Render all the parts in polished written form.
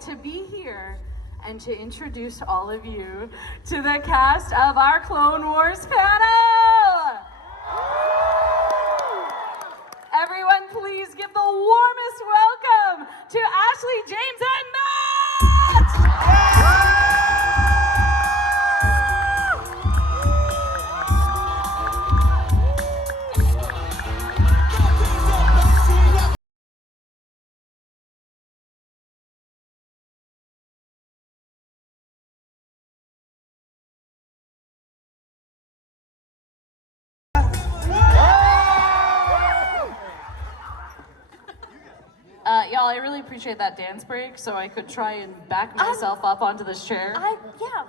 To be here and to introduce all of you to the cast of our Clone Wars panel. Everyone, please give the warmest welcome to Ashley, James, and Matt! Y'all, I really appreciate that dance break, so I could try and back myself up onto this chair.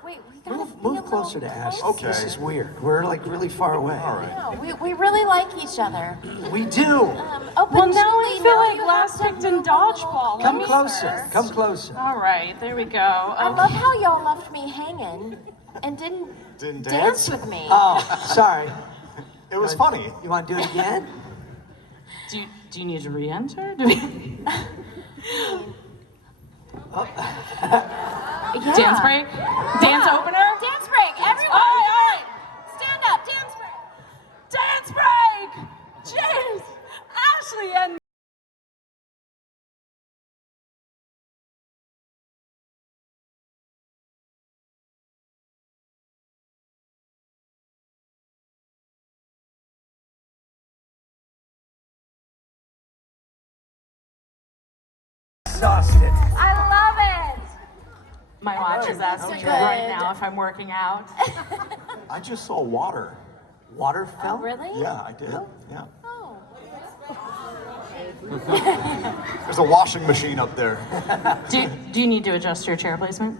Wait, we gotta move closer to Ash. Closer. Okay. This is weird. We're like really far away. All right. Yeah, we really like each other. We do. Well, now I feel like last picked in dodgeball. Come closer. Come closer. All right, there we go. I love how y'all left me hanging and didn't dance with me. Oh, sorry. It was funny. You want to do it again? Do you need to re-enter? Dance break? Dance opener? Dance break, everyone! All right. Stand up, dance break! Dance break! James, Ashley, and... Exhausted. I love it! My watch is asking me right now if I'm working out. I just saw water. Water fell? Oh, really? Yeah, I did. Yeah. Oh. There's a washing machine up there. Do you need to adjust your chair placement?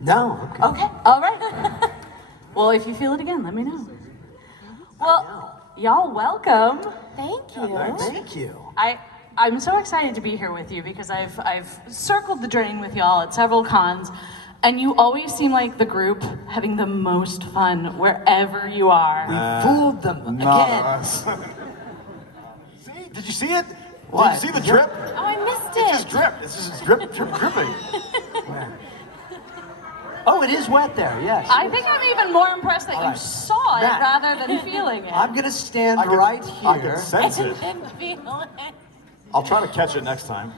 No. Okay, all right. Well, if you feel it again, let me know. Well, y'all welcome. Thank you. Thank you. I'm so excited to be here with you because I've circled the drain with y'all at several cons, and you always seem like the group having the most fun wherever you are. We fooled them Not again. us. See? Did you see it? What? Did you see the drip? Oh, I missed It it. just dripped. It's just dripping. Where? Oh, it is wet there, yes. I think I'm even more impressed that All you right. saw it Matt. rather than feeling it. I'm going to stand I can, right I here. can sense it. And feel it. I'll try to catch it next time.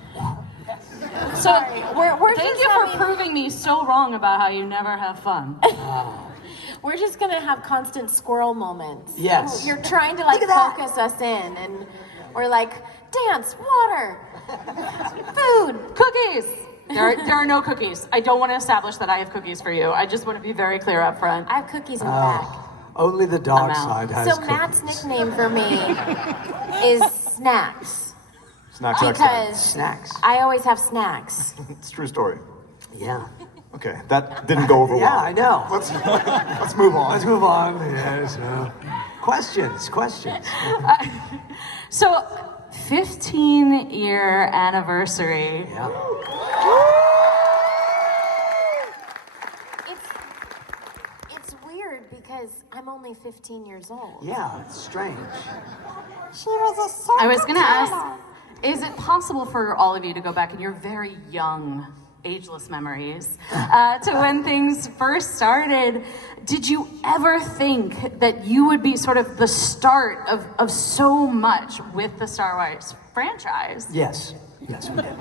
So, We're thank just you for having- proving me so wrong about how you never have fun. We're just gonna have constant squirrel moments. Yes. You're trying to like Look at that. focus us in, and we're like, dance, water, food. Cookies! There are no cookies. I don't want to establish that I have cookies for you. I just want to be very clear up front. I have cookies in the back. Only the dog I'm out. side has So cookies. Matt's nickname for me is Snacks. Snacks next time. Because Snacks. I always have snacks. It's a true story. Yeah. Okay, that didn't go over well. Yeah, I know. Let's move on. Let's move on. Yes. Questions. So, 15-year anniversary. Yeah. It's weird because I'm only 15 years old. Yeah, it's strange. She was a circus I was going to ask, drama. is it possible for all of you to go back in your very young, ageless memories to when things first started? Did you ever think that you would be sort of the start of so much with the Star Wars franchise? Yes. Yes, we did.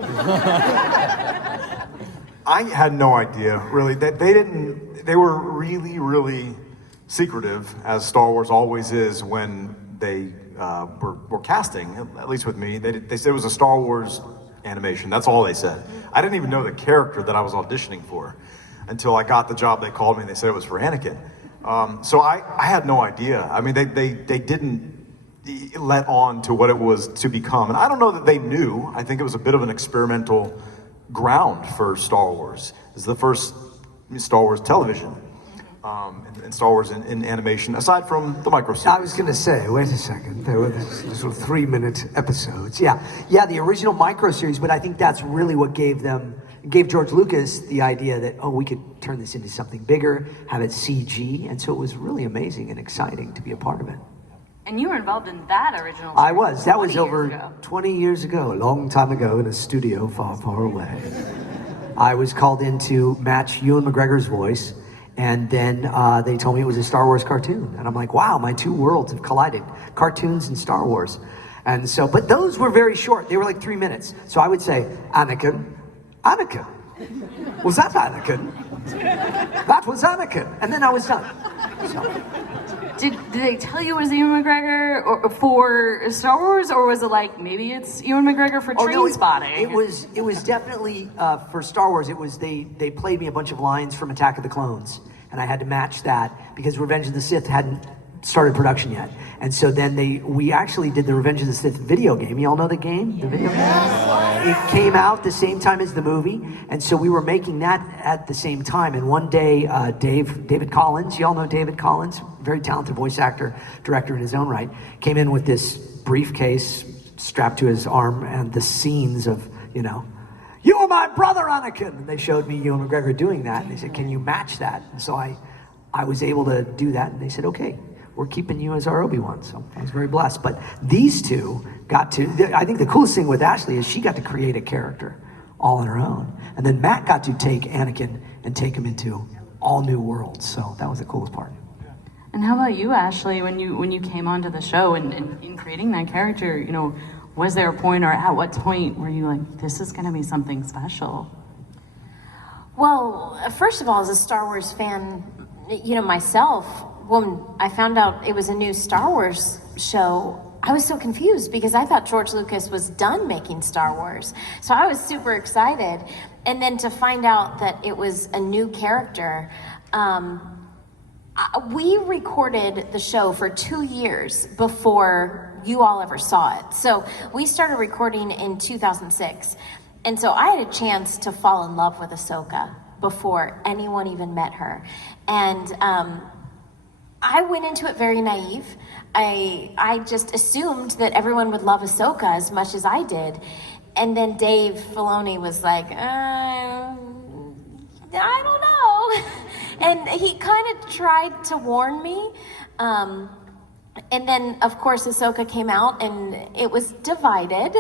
I had no idea, really. They were really, really secretive, as Star Wars always is when they were casting, at least with me. They said it was a Star Wars animation. That's all they said. I didn't even know the character that I was auditioning for until I got the job. They called me and they said it was for Anakin. So I had no idea. I mean, they didn't let on to what it was to become. And I don't know that they knew. I think it was a bit of an experimental ground for Star Wars. It's the first Star Wars television and Star Wars in animation, aside from the micro series. I was going to say, wait a second, there were these sort of 3-minute episodes. Yeah, the original micro series, but I think that's really what gave George Lucas the idea that, oh, we could turn this into something bigger, have it CG, and so it was really amazing and exciting to be a part of it. And you were involved in that original series. I was. That was 20 years over ago. 20 years ago, a long time ago in a studio far, far away. I was called in to match Ewan McGregor's voice, and then they told me it was a Star Wars cartoon. And I'm like, wow, my two worlds have collided, cartoons and Star Wars. And so, but those were very short. They were like 3 minutes. So I would say, Anakin. Was that Anakin? That was Anakin. And then I was done. So. Did they tell you it was Ewan McGregor for Star Wars, or was it like maybe it's Ewan McGregor for Train Spotting? It was definitely for Star Wars. It was they played me a bunch of lines from Attack of the Clones, and I had to match that because Revenge of the Sith hadn't started production yet. And so then we actually did the Revenge of the Sith video game. Y'all know the game? The video game? It came out the same time as the movie, and so we were making that at the same time. And one day, David Collins, y'all know David Collins, very talented voice actor, director in his own right, came in with this briefcase strapped to his arm and the scenes of, you are my brother, Anakin. And they showed me Ewan McGregor doing that, and they said, can you match that? And so I was able to do that, and they said, okay, we're keeping you as our Obi-Wan. So I was very blessed. But these two got to, I think the coolest thing with Ashley is she got to create a character all on her own. And then Matt got to take Anakin and take him into all new worlds. So that was the coolest part. And how about you, Ashley, when you came onto the show and in creating that character, was there a point, or at what point were you like, this is gonna be something special? Well, first of all, as a Star Wars fan, myself, when I found out it was a new Star Wars show, I was so confused because I thought George Lucas was done making Star Wars. So I was super excited. And then to find out that it was a new character, we recorded the show for 2 years before you all ever saw it. So we started recording in 2006. And so I had a chance to fall in love with Ahsoka before anyone even met her. And I went into it very naive. I just assumed that everyone would love Ahsoka as much as I did. And then Dave Filoni was like, I don't know. And he kind of tried to warn me. And then, of course, Ahsoka came out and it was divided.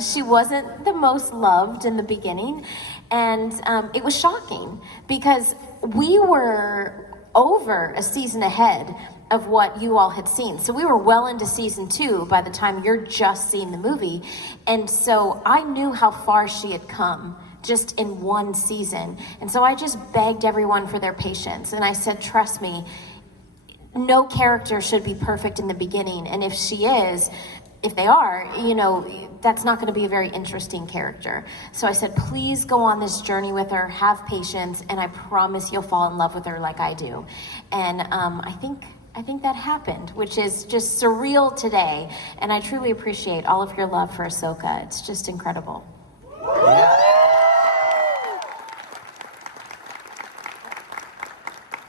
She wasn't the most loved in the beginning. And it was shocking because we were over a season ahead of what you all had seen. So we were well into season 2 by the time you're just seeing the movie. And so I knew how far she had come just in one season. And so I just begged everyone for their patience. And I said, trust me, no character should be perfect in the beginning. And if they are, that's not going to be a very interesting character. So I said, please go on this journey with her, have patience, and I promise you'll fall in love with her like I do. And I think that happened, which is just surreal today. And I truly appreciate all of your love for Ahsoka. It's just incredible. Yeah.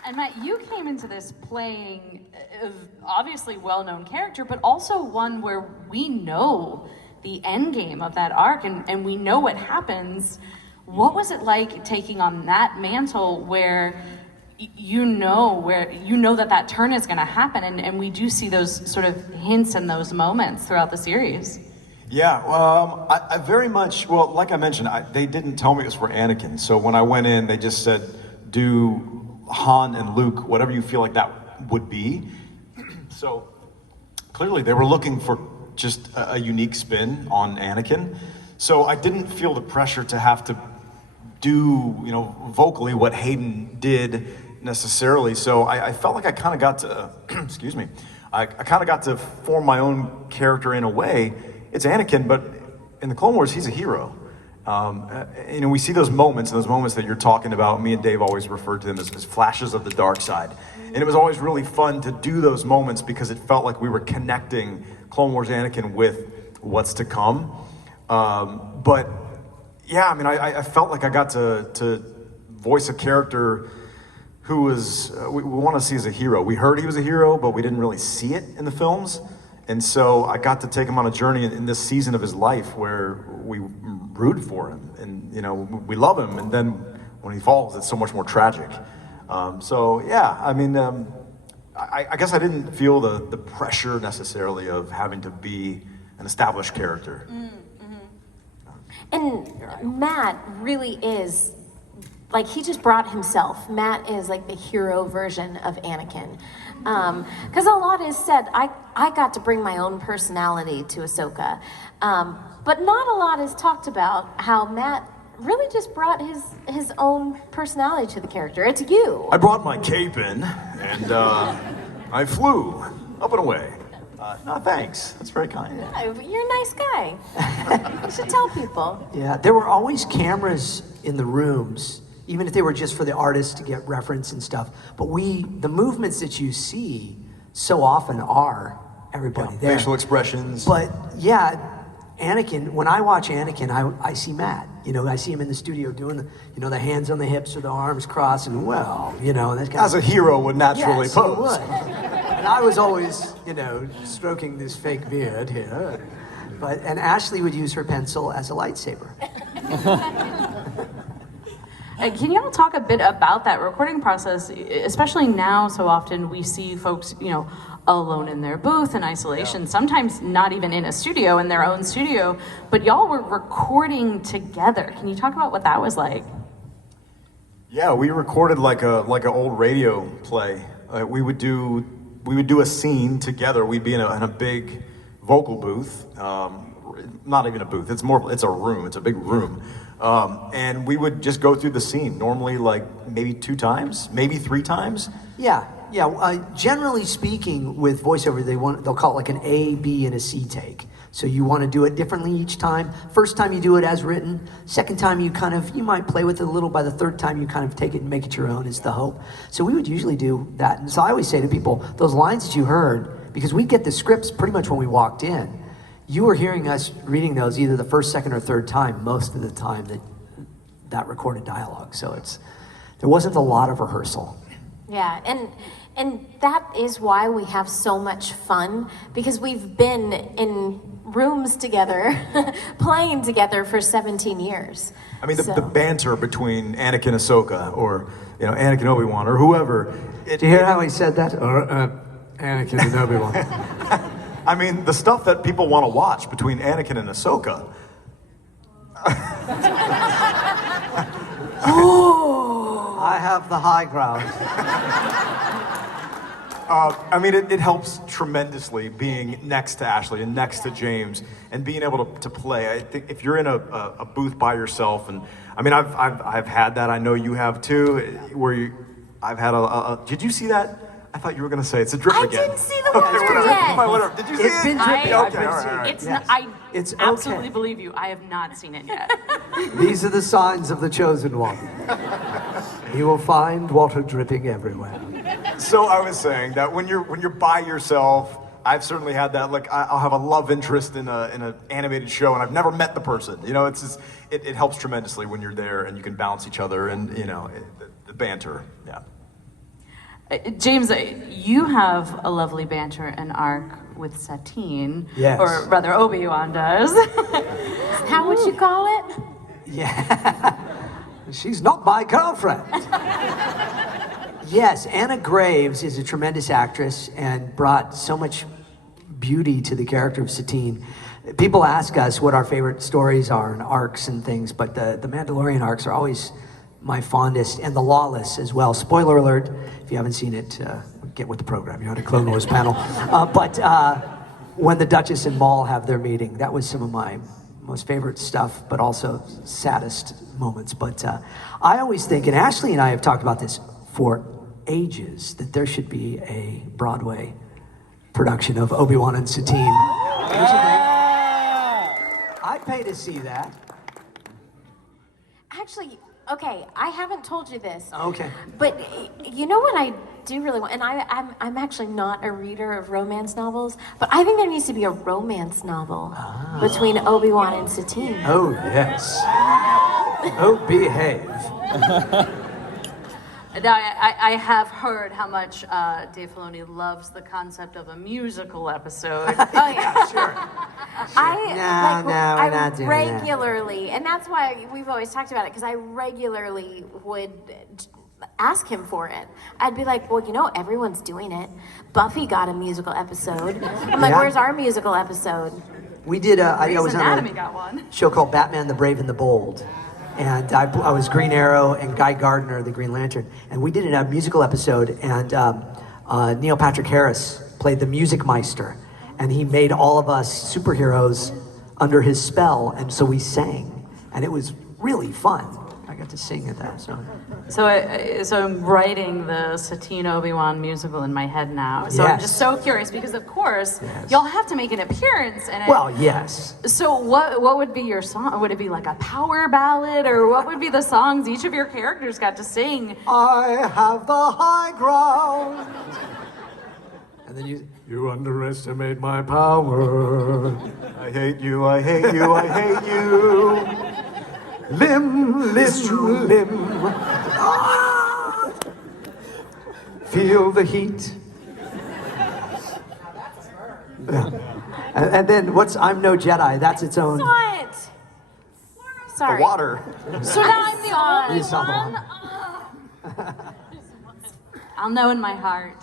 And Matt, you came into this playing obviously well-known character, but also one where we know the end game of that arc and we know what happens. What was it like taking on that mantle where you know that turn is going to happen, and we do see those sort of hints and those moments throughout the series? Yeah, I very much, like I mentioned, they didn't tell me it was for Anakin. So when I went in, they just said, do Han and Luke, whatever you feel like that would be. So clearly they were looking for just a unique spin on Anakin. So I didn't feel the pressure to have to do, you know, vocally what Hayden did necessarily. So I felt like I kind of got to, excuse me, I kind of got to form my own character in a way. It's Anakin, but in the Clone Wars, he's a hero. You know, we see those moments, and those moments that you're talking about, me and Dave always referred to them as flashes of the dark side. And it was always really fun to do those moments because it felt like we were connecting Clone Wars Anakin with what's to come. But yeah, I mean, I felt like I got to voice a character who was, we want to see as a hero. We heard he was a hero, but we didn't really see it in the films. And so I got to take him on a journey in this season of his life where we rooted for him and, you know, we love him. And then when he falls, it's so much more tragic. So yeah, I mean, I guess I didn't feel the pressure necessarily of having to be an established character. And Matt really is, like, he just brought himself. Matt is like the hero version of Anakin. Because a lot is said, I got to bring my own personality to Ahsoka. But not a lot is talked about how Matt really just brought his own personality to the character. It's you. I brought my cape in and I flew up and away. No, thanks. That's very kind. Yeah, you're a nice guy. You should tell people. Yeah, there were always cameras in the rooms, even if they were just for the artists to get reference and stuff. But the movements that you see so often are everybody there. Facial expressions. But yeah, Anakin, when I watch Anakin, I see Matt. You know, I see him in the studio doing the, you know, the hands on the hips or the arms crossed, and well, you know, that kind as a hero would naturally yes, pose. He would. And I was always, you know, stroking this fake beard here. And Ashley would use her pencil as a lightsaber. Can you all talk a bit about that recording process, especially now? So often we see folks, you know, alone in their booth in isolation, sometimes not even in a studio, in their own studio, but y'all were recording together. Can you talk about what that was like? Yeah, we recorded like an old radio play. We would do a scene together. We'd be in a big vocal booth, not even a booth. It's a room. It's a big room. And we would just go through the scene, normally like maybe 2 times, maybe 3 times. Yeah. Generally speaking, with voiceover, they'll call it like an A, B, and a C take. So you want to do it differently each time. First time you do it as written. Second time you might play with it a little. By the third time you kind of take it and make it your own is the hope. So we would usually do that. And so I always say to people, those lines that you heard, because we get the scripts pretty much when we walked in, you were hearing us reading those either the first, second, or third time most of the time that recorded dialogue. So there wasn't a lot of rehearsal. Yeah, and that is why we have so much fun, because we've been in rooms together, playing together for 17 years. I mean, the banter between Anakin and Ahsoka, or, you know, Anakin Obi-Wan, or whoever. Did you hear how he said that? Anakin and Obi-Wan. I mean, the stuff that people want to watch between Anakin and Ahsoka. I have the high ground. I mean, it helps tremendously being next to Ashley and next to James and being able to play. I think if you're in a booth by yourself, and I mean, I've had that. I know you have too. I've had did you see that? I thought you were gonna say it's a drip again. I didn't see the water yet. Whatever. Did you see it? Been dripping. Okay, all right. It's Yes. It's absolutely believe you. I have not seen it yet. These are the signs of the chosen one. You will find water dripping everywhere. So I was saying that when you're by yourself, I've certainly had that. Like I'll have a love interest in an animated show, and I've never met the person. You know, it helps tremendously when you're there and you can balance each other, and you know, the banter. Yeah. James, you have a lovely banter and arc with Satine, Yes. or rather Obi-Wan does. How would you call it? Yeah. She's not my girlfriend. Yes, Anna Graves is a tremendous actress and brought so much beauty to the character of Satine. People ask us what our favorite stories are and arcs and things, but the Mandalorian arcs are always my fondest, and the Lawless as well. Spoiler alert, if you haven't seen it, get with the program. You're on a Clone Wars panel. But when the Duchess and Maul have their meeting, that was some of my most favorite stuff, but also saddest moments. But I always think, and Ashley and I have talked about this for ages, that there should be a Broadway production of Obi-Wan and Satine. I'd pay to see that. Actually, okay, I haven't told you this. Okay. But you know what I do really want, and I'm actually not a reader of romance novels, but I think there needs to be a romance novel between Obi-Wan and Satine. Oh, yes. Oh, behave. Now, I have heard how much Dave Filoni loves the concept of a musical episode. Oh yeah, Sure. I we're not doing regularly, and that's why we've always talked about it, because I regularly would ask him for it. I'd be like, well, you know, everyone's doing it. Buffy got a musical episode. I'm like, Yeah. where's our musical episode? We did, I was Grey's on Anatomy a got one. show called Batman the Brave and the Bold. And I was Green Arrow and Guy Gardner, the Green Lantern. And we did a musical episode, and Neil Patrick Harris played the Music Meister. And he made all of us superheroes under his spell, and so we sang. And it was really fun. I got to sing at that. So I'm writing the Satine Obi-Wan musical in my head now. So I'm Yes. just so curious because, of course, Yes. y'all have to make an appearance in it. Well, yes. So what would be your song? Would it be like a power ballad, or what would be the songs each of your characters got to sing? I have the high ground. And then you underestimate my power. I hate you, I hate you, I hate you. Limb. Ah! Feel the heat. Yeah. And then I'm no Jedi. That's its own. What? Sorry. The water. So now I'm the only You saw the one. I'll know in my heart.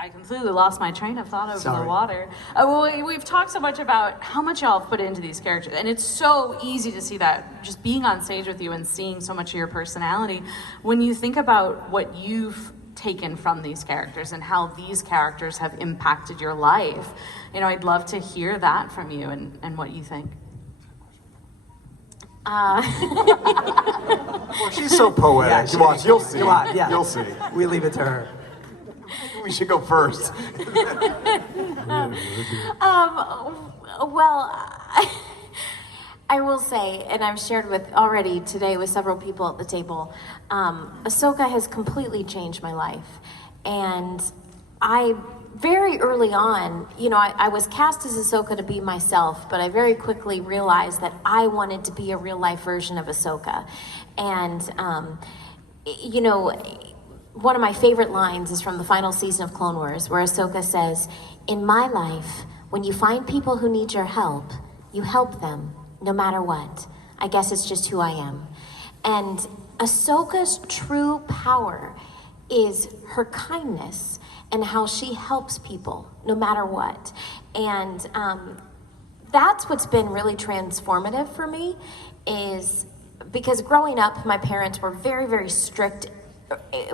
I completely lost my train of thought over Sorry. the water. Well, we've talked so much about how much y'all have put into these characters, and it's so easy to see that just being on stage with you and seeing so much of your personality. When you think about what you've taken from these characters and how these characters have impacted your life, you know, I'd love to hear that from you and what you think. Well, she's so poetic. Yeah, Watch, you'll see. Come on, yeah. You'll see. We leave it to her. We should go first. Well, I will say, and I've shared with already today with several people at the table, Ahsoka has completely changed my life. And I, very early on, you know, I was cast as Ahsoka to be myself, but I very quickly realized that I wanted to be a real life version of Ahsoka. And, you know, one of my favorite lines is from the final season of Clone Wars, where Ahsoka says, "In my life, when you find people who need your help, you help them, no matter what. I guess it's just who I am." And Ahsoka's true power is her kindness and how she helps people, no matter what. And that's what's been really transformative for me, is because growing up, my parents were very, very strict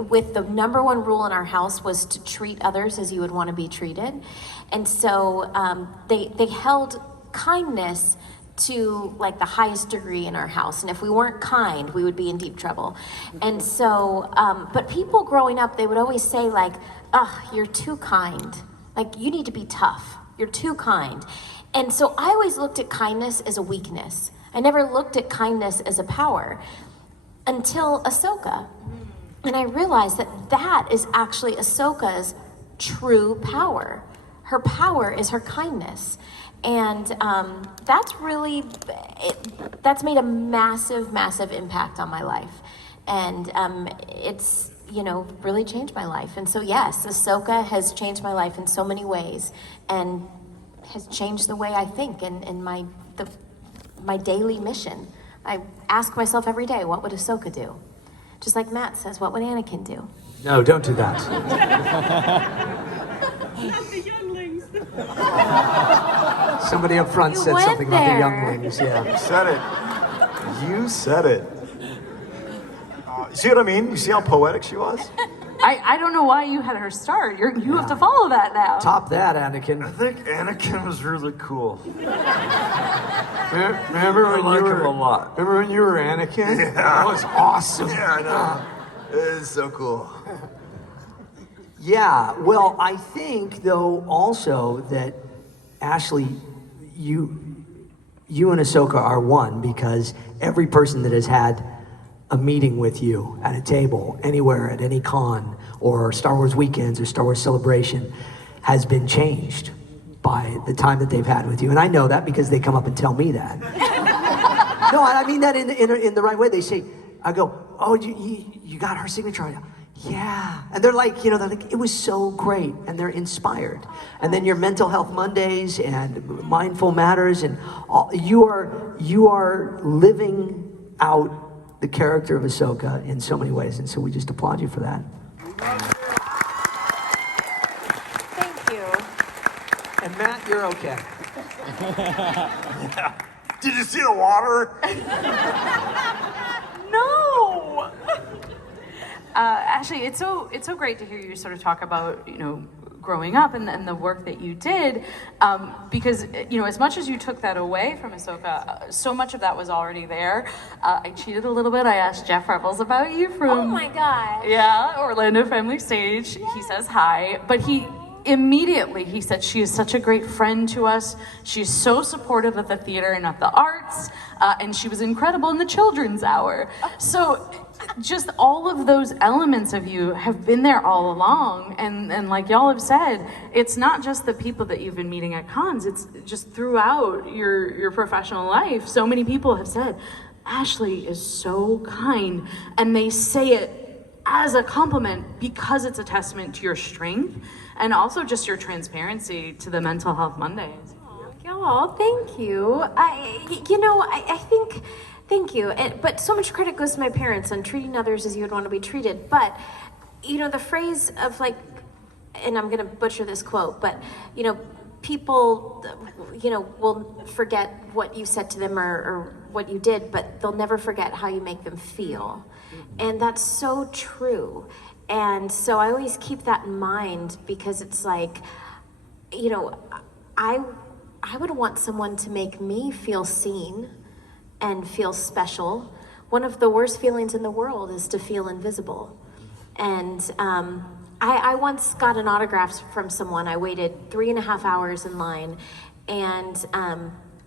with the number one rule in our house was to treat others as you would want to be treated. And so they held kindness to like the highest degree in our house. And if we weren't kind, we would be in deep trouble. And so, but people growing up, they would always say like, "Ugh, you're too kind. Like, you need to be tough. You're too kind." And so I always looked at kindness as a weakness. I never looked at kindness as a power until Ahsoka. And I realized that that is actually Ahsoka's true power. Her power is her kindness. And that's really, that's made a massive, massive impact on my life. And it's, you know, really changed my life. And so yes, Ahsoka has changed my life in so many ways and has changed the way I think and my daily mission. I ask myself every day, what would Ahsoka do? Just like Matt says, what would Anakin do? No, don't do that. Somebody up front You said went something about the there. younglings, yeah. You said it. You said it. You see what I mean? You see how poetic she was? I don't know why you had her start. You have to follow that now. Top that, Anakin. I think Anakin was really cool. Remember when I like you were him a lot. Remember when you were Anakin? Yeah. That was awesome. Yeah, I know. It is so cool. Yeah, well, I think though also that Ashley, you and Ahsoka are one because every person that has had a meeting with you at a table, anywhere, at any con, or Star Wars weekends or Star Wars Celebration, has been changed by the time that they've had with you. And I know that because they come up and tell me that. No, I mean that in the right way. They say, I go, oh, you got her signature on you. Yeah. And they're like, they're like, it was so great. And they're inspired. And then your Mental Health Mondays and Mindful Matters and all, you are living out the character of Ahsoka in so many ways. And so we just applaud you for that. Thank you. And Matt, you're okay. Did you see the water? No. Ashley, it's so great to hear you sort of talk about growing up and the work that you did, because as much as you took that away from Ahsoka, so much of that was already there. I cheated a little bit. I asked Jeff Rebels about you from Oh my God. yeah, Orlando Family Stage. He says hi, but he said she is such a great friend to us. She's so supportive of the theater and of the arts, and she was incredible in the children's hour. So just all of those elements of you have been there all along, and like y'all have said, it's not just the people that you've been meeting at cons, it's just throughout your professional life. So many people have said, Ashley is so kind, and they say it as a compliment because it's a testament to your strength and also just your transparency to the Mental Health Mondays. Y'all, thank you. I think, thank you. But so much credit goes to my parents on treating others as you would want to be treated. But, the phrase of like, and I'm going to butcher this quote, but, people, will forget what you said to them or what you did, but they'll never forget how you make them feel. And that's so true. And so I always keep that in mind because it's like, I would want someone to make me feel seen and feel special. One of the worst feelings in the world is to feel invisible. And I once got an autograph from someone. I waited 3.5 hours in line, and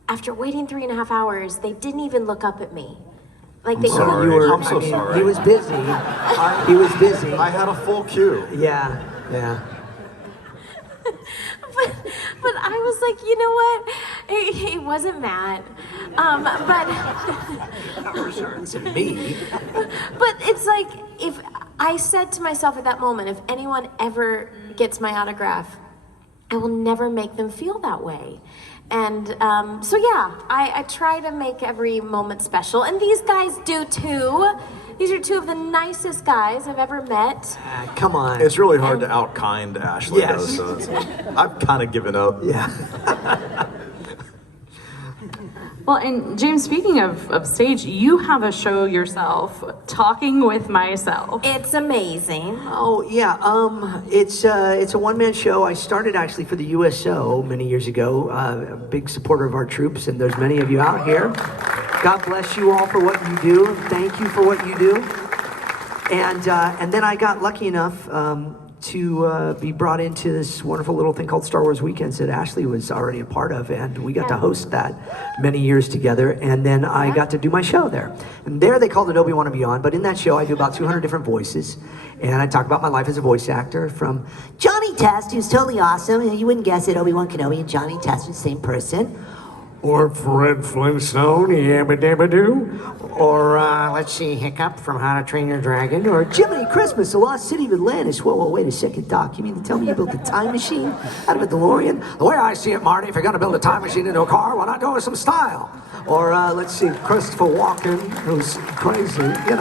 after waiting 3.5 hours, they didn't even look up at me. Like they sorry. You were, I'm so sorry. He was busy. He was busy. I had a full queue. Yeah. But I was like, you know what? It wasn't Matt. It's me. But it's like, if I said to myself at that moment, if anyone ever gets my autograph, I will never make them feel that way. And so yeah, I try to make every moment special, and these guys do too. These are two of the nicest guys I've ever met. Come on. It's really hard to out-kind Ashley, Yes. though, so I've kind of given up. Yeah. Well, and James, speaking of stage, you have a show yourself, Talking with Myself. It's amazing. Oh yeah. It's a one-man show. I started actually for the USO many years ago. A big supporter of our troops, and there's many of you out here. God bless you all for what you do. Thank you for what you do. And then I got lucky enough to be brought into this wonderful little thing called Star Wars Weekends that Ashley was already a part of, and we got to host that many years together, and then I got to do my show there. And there they called it Obi-Wan and Beyond, but in that show I do about 200 different voices, and I talk about my life as a voice actor, from Johnny Test, who's totally awesome, and you wouldn't guess it, Obi-Wan Kenobi and Johnny Test are the same person. Or Fred Flintstone, Yabba Dabba Doo. Or, let's see, Hiccup from How to Train Your Dragon. Or Jiminy Christmas, the Lost City of Atlantis. Whoa, wait a second, Doc. You mean to tell me you built a time machine out of a DeLorean? The way I see it, Marty, if you're going to build a time machine into a car, why not do it with some style? Or, let's see, Christopher Walken, who's crazy, And,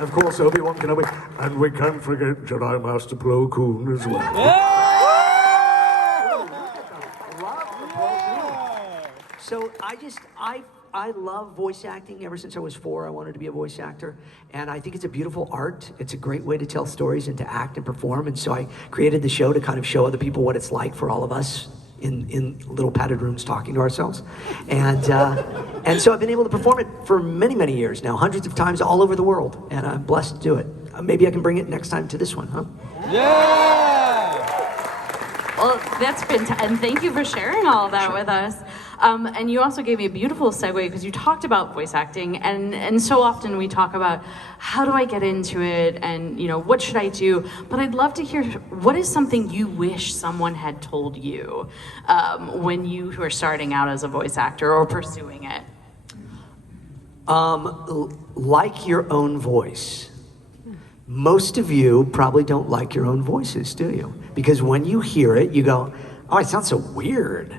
of course, Obi-Wan Kenobi. And we can't forget Jedi Master Plo Koon as well. So I love voice acting. Ever since I was 4, I wanted to be a voice actor. And I think it's a beautiful art. It's a great way to tell stories and to act and perform. And so I created the show to kind of show other people what it's like for all of us in little padded rooms talking to ourselves. And so I've been able to perform it for many, many years now, hundreds of times all over the world. And I'm blessed to do it. Maybe I can bring it next time to this one, huh? Well, that's fantastic, and thank you for sharing all of that with us. And you also gave me a beautiful segue because you talked about voice acting, and so often we talk about how do I get into it, and what should I do? But I'd love to hear what is something you wish someone had told you when you were starting out as a voice actor or pursuing it. Like your own voice. Most of you probably don't like your own voices, do you? Because when you hear it, you go, oh, it sounds so weird.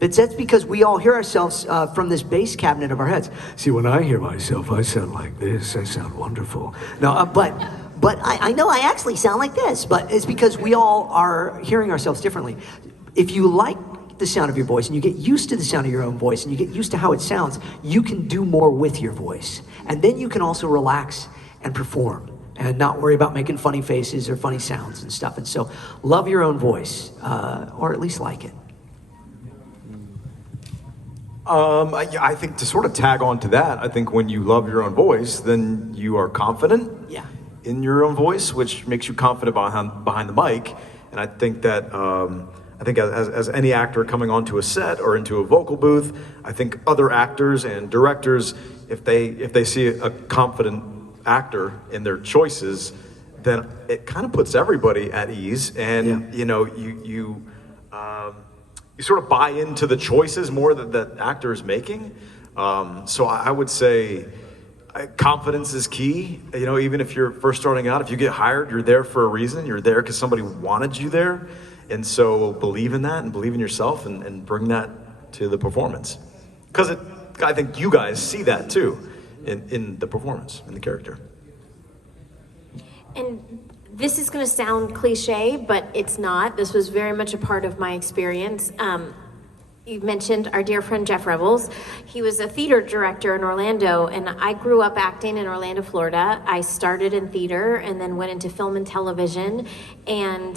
But that's because we all hear ourselves from this bass cabinet of our heads. See, when I hear myself, I sound like this. I sound wonderful. No, but I know I actually sound like this. But it's because we all are hearing ourselves differently. If you like the sound of your voice and you get used to the sound of your own voice and you get used to how it sounds, you can do more with your voice. And then you can also relax and perform and not worry about making funny faces or funny sounds and stuff. And so love your own voice, or at least like it. I think to sort of tag on to that, I think when you love your own voice, then you are confident in your own voice, which makes you confident behind the mic. And I think that, as any actor coming onto a set or into a vocal booth, I think other actors and directors, if they see a confident actor in their choices, then it kind of puts everybody at ease, and you sort of buy into the choices more that the actor is making. So I would say confidence is key. Even if you're first starting out, if you get hired, you're there for a reason. You're there because somebody wanted you there, and so believe in that and believe in yourself and bring that to the performance, because I think you guys see that too. In the performance, in the character. And this is going to sound cliche, but it's not. This was very much a part of my experience. You mentioned our dear friend Jeff Rebels. He was a theater director in Orlando, and I grew up acting in Orlando, Florida. I started in theater and then went into film and television, and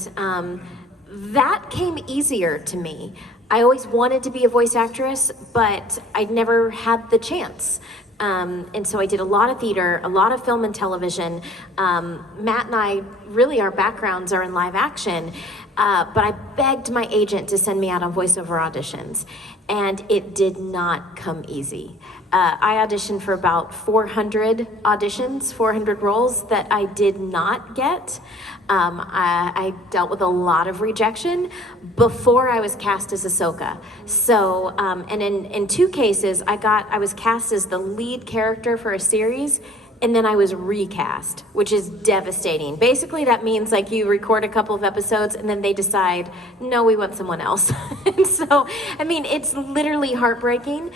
that came easier to me. I always wanted to be a voice actress, but I never had the chance. And so I did a lot of theater, a lot of film and television. Matt and I, really our backgrounds are in live action, but I begged my agent to send me out on voiceover auditions, and it did not come easy. I auditioned for about 400 auditions, 400 roles that I did not get. I dealt with a lot of rejection before I was cast as Ahsoka. So, and in 2 cases, I was cast as the lead character for a series, and then I was recast, which is devastating. Basically, that means like you record a couple of episodes and then they decide, no, we want someone else. And so, I mean, it's literally heartbreaking.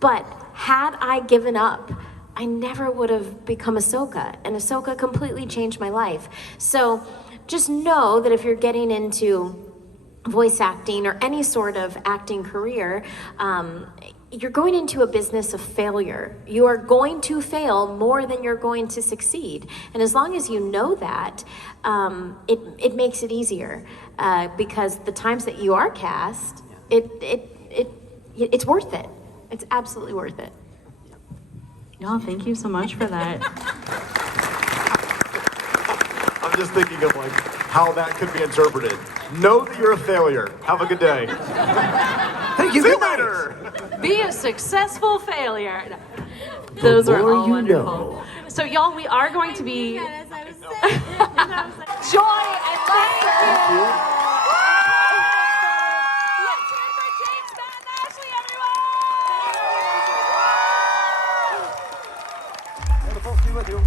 But had I given up, I never would have become Ahsoka, and Ahsoka completely changed my life. So just know that if you're getting into voice acting or any sort of acting career, you're going into a business of failure. You are going to fail more than you're going to succeed. And as long as you know that, it makes it easier, because the times that you are cast, it's worth it. It's absolutely worth it. Y'all, thank you so much for that. I'm just thinking of like how that could be interpreted. Know that you're a failure. Have a good day. Thank you. See you Good night. later. Be a successful failure. Those are all wonderful. So y'all, we are going to be Joy and laughter. Let's hear it for James, Matt, and Ashley, everyone! Wonderful to be with you.